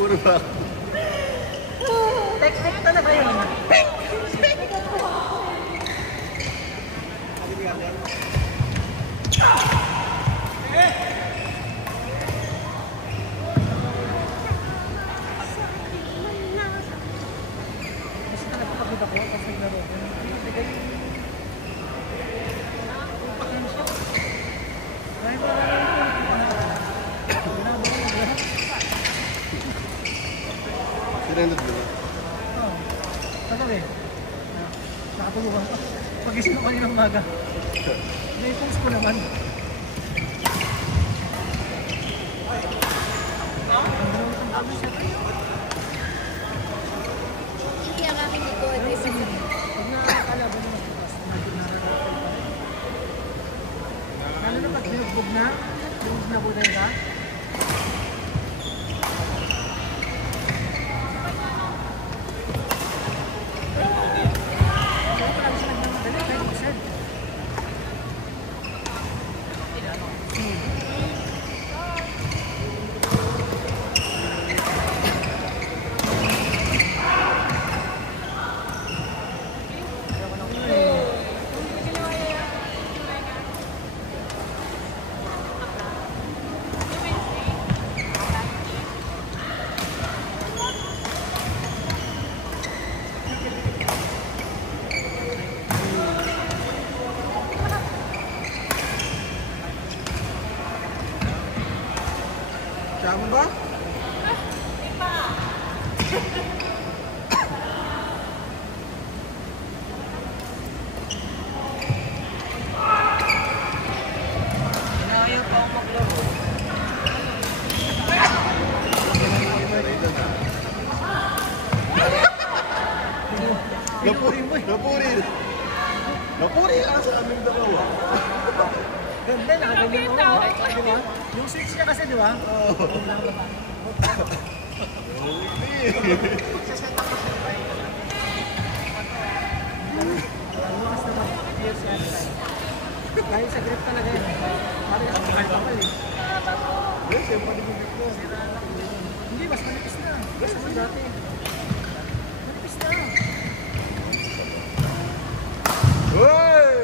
Puro ba? Tek-tek talaga yun. Basta nagpapagod ako kasi naglaro ko. Bigay yung... Sinendot ba? Oo. Tagal eh. Nakatulog ako. Pag-isip ko kanina ng umaga. May post ko naman. Hindi ang aking likod ay sa Pag nakakalaban naman sa taas, medyo nararapat pa rin. Lalo na pag binugbog na, yung nabuday ka. Siyama ba? Inayaw pa akong maglaro. Napuri! Napuri lang sa aming dalawa. Ganda, nakaganyan ako. Di ba? Yung switch niya kasi, di ba? Oo. Lumakas naman. Yes, yes. Dahil sa grip talaga yun. Parang ako kahit kapal eh. Yes, yung paligubit ko. Hindi, mas manipis na. Mas naman dati. Manipis na. Hoy!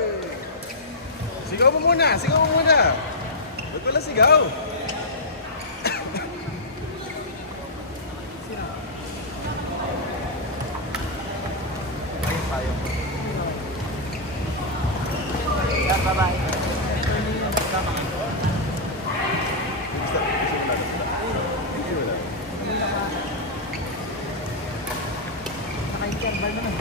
Sigaw mo muna! Sigaw mo muna! Ba't wala sigaw? Ayun. Yan, bye-bye. Gusto mo lang. Hindi wala. Naka-interval naman.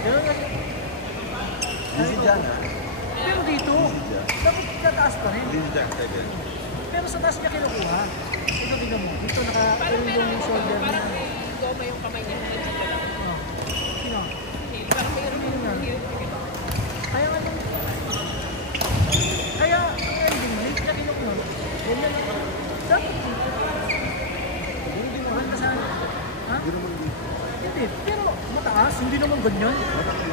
Ganun nga. Easy dyan ha? Pero dito, dapat tataas pa rin. Easy dyan, tayo. Pero sa taas niya kinukuha. Ito tingnan mo. Dito naka-ulong yung shoulder niya. goma yung kamay niya. Oh. Sino? Parang mayroon yung Kaya nga nung... Kaya, ang ending, late na kinukuha. Ganyan ako. Dapat dito. Hindi mo ganda sa... Ha? Hindi naman dito. Hindi. Pero mataas, hindi naman ganyan.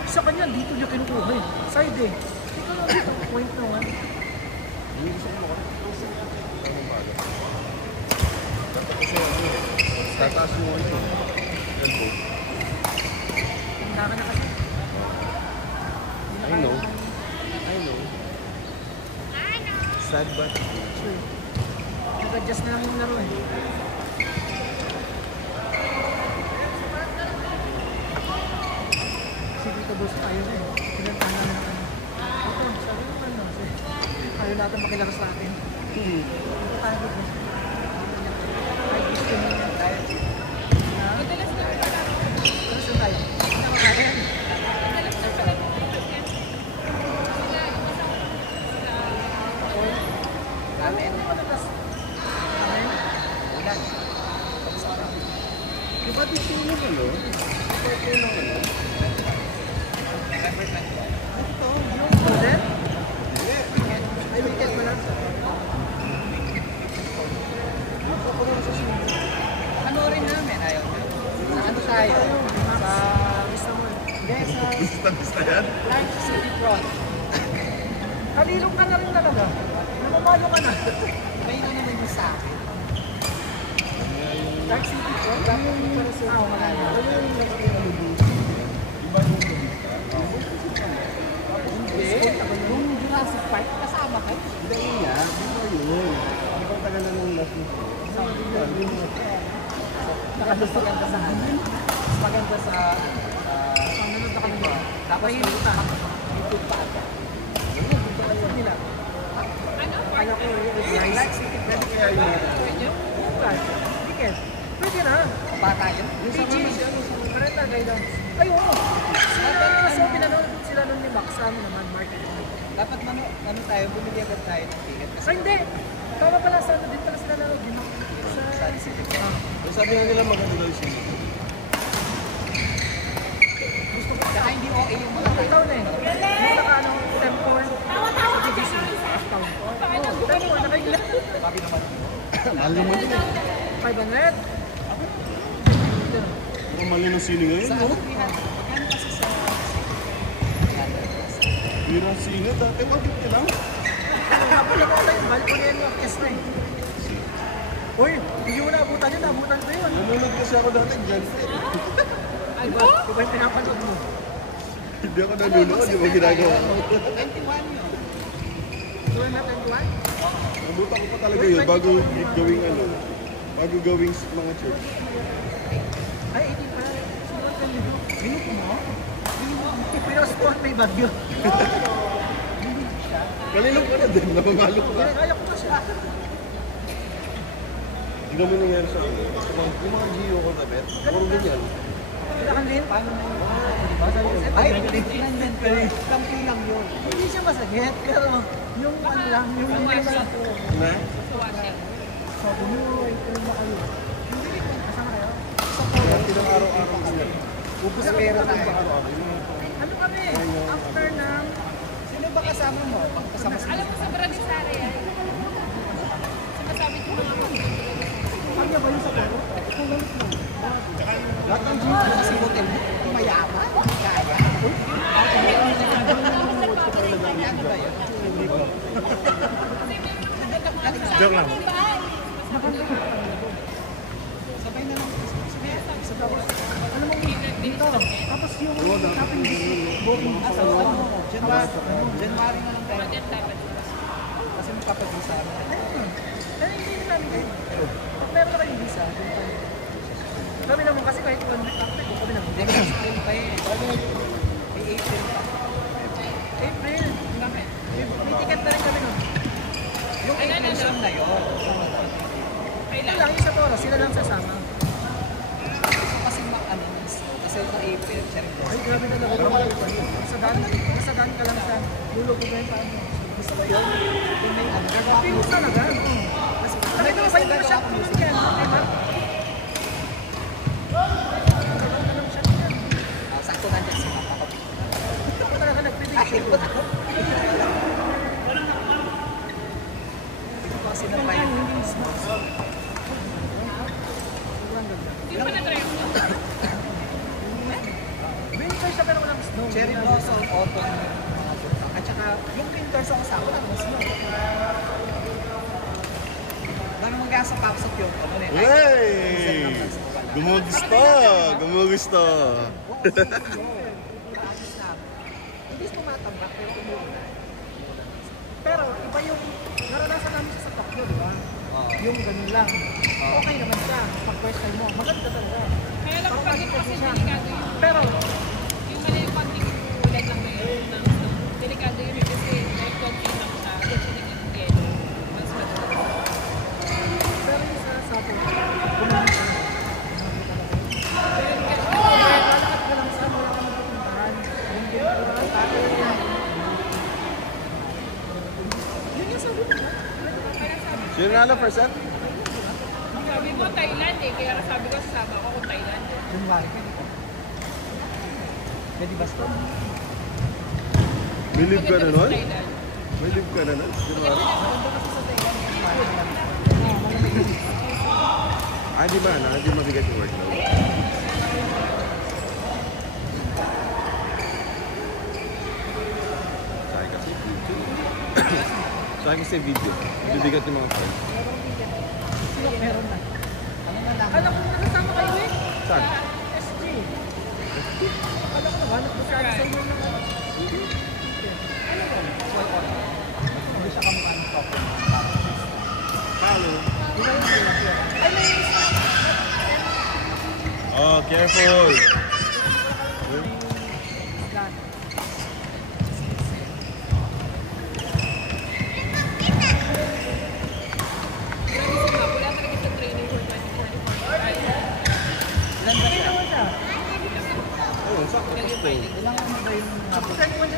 Sa kanya, dito niya kinukuha eh. Side eh. Ito lang dito, point naman. Hindi gusto ko makakita. Dapat kasi ano, tataas mo ito. Elbow. Tingnan ka na kasi. I know. I know. Sad but Sure. Nag-adjust na lang yung laro eh. Kasi dito boss tayo na eh. Pinagtana na natin. Ito, sabi mo ano. Ayaw natin makilaro sa atin. Ito tayo boss. Ay, gusto niya. Tayo. madalas na Ano saan tayo? Hindi na makakain. madalas na pala. Amin. Madalas. Amin. Ulan. diba dito yung ano? Ito yung ano? Ito, yung model. Ay, weekend mo lang. Panoorin namin, ayaw nyo. Sa ano tayo? Sa Basta mo. Hindi, sa Basta yan? Life City Front. Kalilong ka na rin talaga. Namamalo ka na. Sabay na naman yung sa akin. Dark City po, dapat yung para sa ako malala. Ano yung next day na lubos? Iba yung lobista. Hindi. Yung Jurassic Park, kasama kayo. Hindi yun nga, iba yun. Iba tagal na nung last week. Nakalustugan ka sa akin. Mas maganda sa... Nanonood na kami. Tapos may YouTube pa ata. Ano nila? Ano? Kaya ko yung Dark City, pwede Kaya yun. Ticket. Pwede na. bata yun. Yung sa mga parental guidance. Ay, oo. Kasi pinanood sila nun ni Max, ano naman, market. Dapat ano tayo, bumili agad tayo ng ticket. Kasi Ay, hindi. Tama pala sa ano din pala sila nanood. Sa City. Ang sabi nga nila maganda daw yung sino. gusto ko. Saka hindi okay yung mga Ikaw na eh. Yung naka ano, Tempor. Sa BBC. Ikaw. Tempor, nakailan. Sabi naman. Alam mo yun. 500. Ang mali ng sino ngayon, Sa no? ano, 300. Magkano kasi sa... Yun ang sino. Dati 150 lang. Kapag ako tayo, balik ko na yung Marquez na eh. Uy, hindi mo naabutan yun, naabutan ko yun. Nanonood kasi ako dati dyan. Ay, ba? Iba yung pinapanood mo. Hindi ako nanonood. Di ba ginagawa ko? 21 yun. Doon na 21? Nabutan ko pa talaga yun bago gawing ano. Bago gawing mga church. Ay, 18 pa. Sumat ka nito. Minuto mo? Pero sport may bagyo. Kanilong ko na din. Napamalo ko. Kaya ko pa siya. Hindi naman nangyari sa akin. Yung mga Gio ko na bet, puro ganyan. Kailangan din. Paano na yun? Diba? Sabi ko, Ay, tingnan yan ko. Kampi lang yun. hindi siya masagit, pero yung ano lang, yung Na? Tuwa siya. sabi mo, ito na kayo. Kasama kayo? Kaya pinang-araw-araw ko yan. Ubus pera tayo. Ano kami? After ng... Sino ba kasama mo? Kasama sa... Alam mo sa Bradisara yan. Sinasabi ko mga Ano ba yung sa paro? Lahat ng Gio kasi hotel mo, mayaman. Kaya. Ano ba yun? Joke lang. Sabay na lang. Ano mo dito? Tapos yung shopping booking Asa mo? January na lang tayo. budget dapat. Kasi magpapag-visa na. Eh, hindi namin kayo. Meron na kayong visa. Kami naman kasi kahit 1 week after, kami naman. Hindi, may April pa eh. May April pa. April. Bakit? May ticket na rin kami nun. Yung April siyam na yun. Hindi Kailangan. lang, yung sa Toro, sila lang sasama. Kasi ano, kasi sa April, syempre. Ay, grabe na lang. Masagaan ka lang sa lulog ko ngayon paano. Gusto ko yun. Yung may ano, Feel talaga. Kasi nakita mo ba yung shot ko nun yan? Diba? sakto na dyan si Mama ko. Ako talaga nag-prediction ko. Ito kasi na-try yung Hindi pa na-try ko. Winter siya pero walang snow. cherry blossom, autumn. At saka, yung winter song sa ako, lang snow. Nang mag-asa papasok yung ano eh. Hey! Gumugusto! Gumugusto! Hindi tumatambak, pero tumulong. Pero iba yung naranasan namin siya sa Tokyo, di ba? Yung ganun lang. Okay naman siya. Pag first time mo, maganda talaga. Kaya lang pag ito kasi siya. delikado yun. Pero, Yung mali yung konting ulan lang ngayon ng snow. Delikado yun kasi like konting lang siya. Kasi naging yelo. Mas madali. pero yung sa Sapo, gumawa siya. Pero kasi Lalakad ka lang saan, wala ka mapupuntahan. Yung ginagawa ng tatay. Yun yung sabi mo, ha? parang sabi Sino na lang first set? sabi mo Thailand eh. Kaya sabi ko sasama ko kung Thailand. January, pwede ko. Pwede ba stop? Believe ka na nun? Thailand. Believe ka na nun? Ah, di ba? Hindi mabigat yung workload. Sorry kasi. Sa akin kasi video. Bibigat yung mga friends. Sino meron na? Ano na lang? Alam ko nakasama kayo eh. Saan? SG. Alam ko naman, nagpasali sa inyo ng ano. Ano ba? Hindi siya kamukha ng couple. Hello. Ay, may isa. Oh, careful. Gan. Grabe nga, wala talaga sa training for 2044. Ay, Ilan naman siya? Oh, sakto. yung pilot. Ilang ano ba yung Saan mo siya